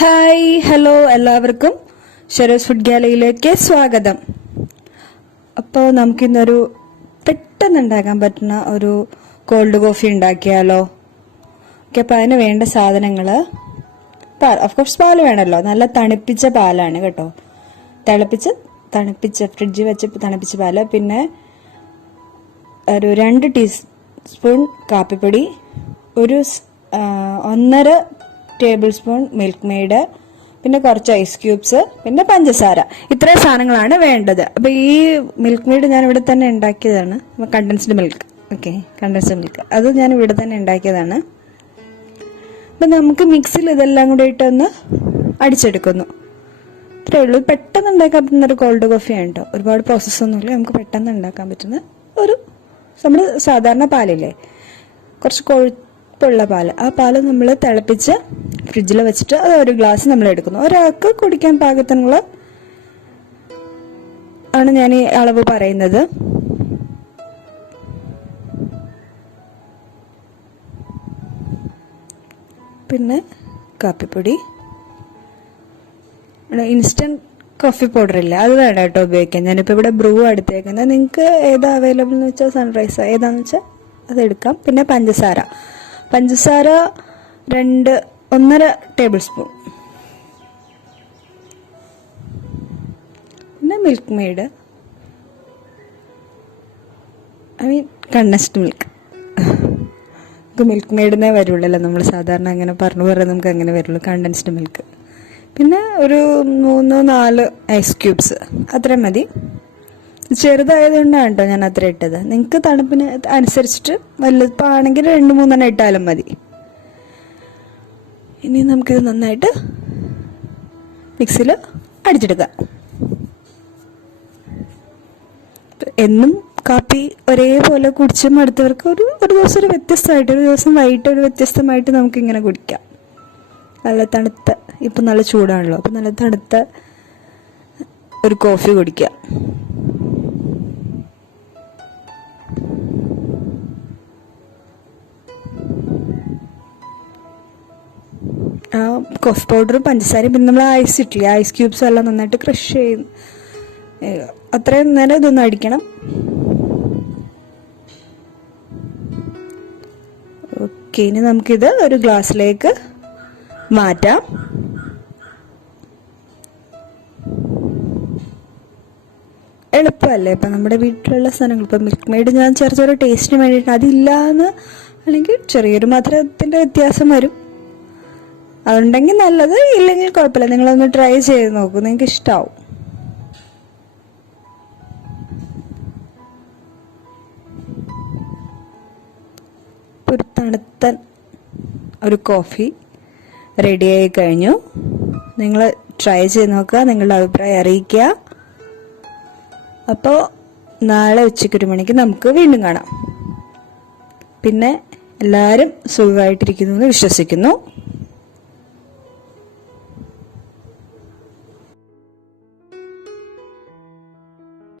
Hi hello എല്ലാവർക്കും ഷെറോസ് food ഗാലറിയിലേക്ക് സ്വാഗതം. അപ്പോൾ നമുക്കിന്നൊരു പെട്ടെന്ന് ഉണ്ടാക്കാൻ പറ്റുന്ന ഒരു കോൾഡ് കോഫി ഉണ്ടാക്കിയാലോ? ഓക്കെ, അപ്പോൾ അതിന് വേണ്ട സാധനങ്ങൾ ഓഫ്കോഴ്സ് പാല് വേണമല്ലോ. നല്ല തണുപ്പിച്ച പാലാണ് കേട്ടോ. തണുപ്പിച്ച ഫ്രിഡ്ജിൽ വെച്ച് തണുപ്പിച്ച പാല്. പിന്നെ ഒരു 2 ടീസ്പൂൺ കാപ്പിപ്പൊടി, ഒരു 1.5 ടേബിൾ സ്പൂൺ മിൽക്ക് മെയ്ഡ്, പിന്നെ കുറച്ച് ഐസ് ക്യൂബ്സ്, പിന്നെ പഞ്ചസാര. ഇത്രയും സാധനങ്ങളാണ് വേണ്ടത്. അപ്പോൾ ഈ മിൽക്ക് മെയ്ഡ് ഞാൻ ഇവിടെ തന്നെ ഉണ്ടാക്കിയതാണ്. Condensed milk. Okay, condensed milk അത് ഞാൻ ഇവിടെ തന്നെ ഉണ്ടാക്കിയതാണ്. അപ്പം നമുക്ക് മിക്സിയിൽ ഇതെല്ലാം കൂടെ ഇട്ടൊന്ന് അടിച്ചെടുക്കുന്നു. ഇത്രയേ ഉള്ളൂ. പെട്ടെന്ന് ഉണ്ടാക്കാൻ പറ്റുന്ന ഒരു കോൾഡ് കോഫിയാണ് കേട്ടോ. ഒരുപാട് പ്രോസസ്സൊന്നുമില്ല. നമുക്ക് പെട്ടെന്ന് ഉണ്ടാക്കാൻ പറ്റുന്ന ഒരു നമ്മൾ സാധാരണ പാലില്ലേ, കുറച്ച് കൊഴുപ്പുള്ള പാല്. ആ പാല് നമ്മൾ തിളപ്പിച്ച് ഫ്രിഡ്ജിൽ വെച്ചിട്ട് അത് ഒരു ഗ്ലാസ് നമ്മൾ എടുക്കുന്നു. ഒരാൾക്ക് കുടിക്കാൻ പാകത്തിനുള്ള ആണ് ഞാൻ ഈ അളവ് പറയുന്നത്. പിന്നെ കാപ്പിപ്പൊടി, ഇൻസ്റ്റന്റ് കോഫി പൗഡർ ഇല്ല, അത് വേണ്ട കേട്ടോ ഉപയോഗിക്കാൻ. ഞാനിപ്പോൾ ഇവിടെ ബ്രൂ എടുത്തേക്കുന്നത്. നിങ്ങൾക്ക് ഏതാ അവൈലബിൾ എന്ന് വെച്ചാൽ സൺറൈസ് ഏതാന്ന് വെച്ചാൽ അതെടുക്കാം. പിന്നെ പഞ്ചസാര 1.5 ടേബിൾ സ്പൂൺ. പിന്നെ മിൽക്ക് മെയ്ഡ്, കണ്ടൻസ്ഡ് മിൽക്ക്. നമുക്ക് മിൽക്ക് മെയ്ഡിനെ വരുള്ളല്ലോ. നമ്മൾ സാധാരണ അങ്ങനെ പറഞ്ഞ് നമുക്ക് അങ്ങനെ വരുള്ളൂ, കണ്ടൻസ്ഡ് മിൽക്ക്. പിന്നെ ഒരു 3-4 ഐസ് ക്യൂബ്സ്, അത്രയും മതി. ചെറുതായതുകൊണ്ടാണ് കേട്ടോ ഞാൻ അത്ര ഇട്ടത്. നിങ്ങൾക്ക് തണുപ്പിന് അനുസരിച്ചിട്ട് വലുപ്പമാണെങ്കിൽ 2-3 ഇട്ടാലും മതി. ഇനി നമുക്കിത് നന്നായിട്ട് മിക്സിയിൽ അടിച്ചെടുക്കാം. എന്നും കാപ്പി ഒരേപോലെ കുടിച്ച് മടുത്തവർക്ക് ഒരു ദിവസം ഒരു വ്യത്യസ്തമായിട്ട്, ഒരു ദിവസം വൈകിട്ട് ഒരു വ്യത്യസ്തമായിട്ട് നമുക്കിങ്ങനെ കുടിക്കാം. നല്ല തണുത്ത, ഇപ്പം നല്ല ചൂടാണല്ലോ, അപ്പം നല്ല തണുത്ത ഒരു കോഫി കുടിക്കാം. കോഫി പൗഡറും പഞ്ചസാരയും പിന്നെ നമ്മൾ ഐസ് ഇട്ടില്ലേ, ഐസ് ക്യൂബ്സും എല്ലാം നന്നായിട്ട് ക്രഷ് ചെയ്യും. അത്രയും നേരം ഇതൊന്നും അടിക്കണം. ഓക്കെ, ഇനി നമുക്കിത് ഒരു ഗ്ലാസ്സിലേക്ക് മാറ്റാം. എളുപ്പമല്ലേ ഇപ്പം നമ്മുടെ വീട്ടിലുള്ള സാധനങ്ങൾ. ഇപ്പം മിൽക്ക് മെയ്ഡ് ഞാൻ ചെറിയൊരു ടേസ്റ്റിന് വേണ്ടിയിട്ട്, അതില്ലാന്ന് അല്ലെങ്കിൽ ചെറിയൊരു മധുരത്തിൻ്റെ വ്യത്യാസം വരും. അതുണ്ടെങ്കിൽ നല്ലത്, ഇല്ലെങ്കിൽ കുഴപ്പമില്ല. നിങ്ങളൊന്ന് ട്രൈ ചെയ്ത് നോക്കൂ, നിങ്ങൾക്ക് ഇഷ്ടമാവും. ഒരു തണുത്ത ഒരു കോഫി റെഡിയായി കഴിഞ്ഞു. നിങ്ങൾ ട്രൈ ചെയ്ത് നോക്കുക, നിങ്ങളുടെ അഭിപ്രായം അറിയിക്കുക. അപ്പോൾ നാളെ ഉച്ചയ്ക്ക് 1 മണിക്ക് നമുക്ക് വീണ്ടും കാണാം. പിന്നെ എല്ലാവരും സുഖമായിട്ടിരിക്കുന്നു എന്ന് വിശ്വസിക്കുന്നു.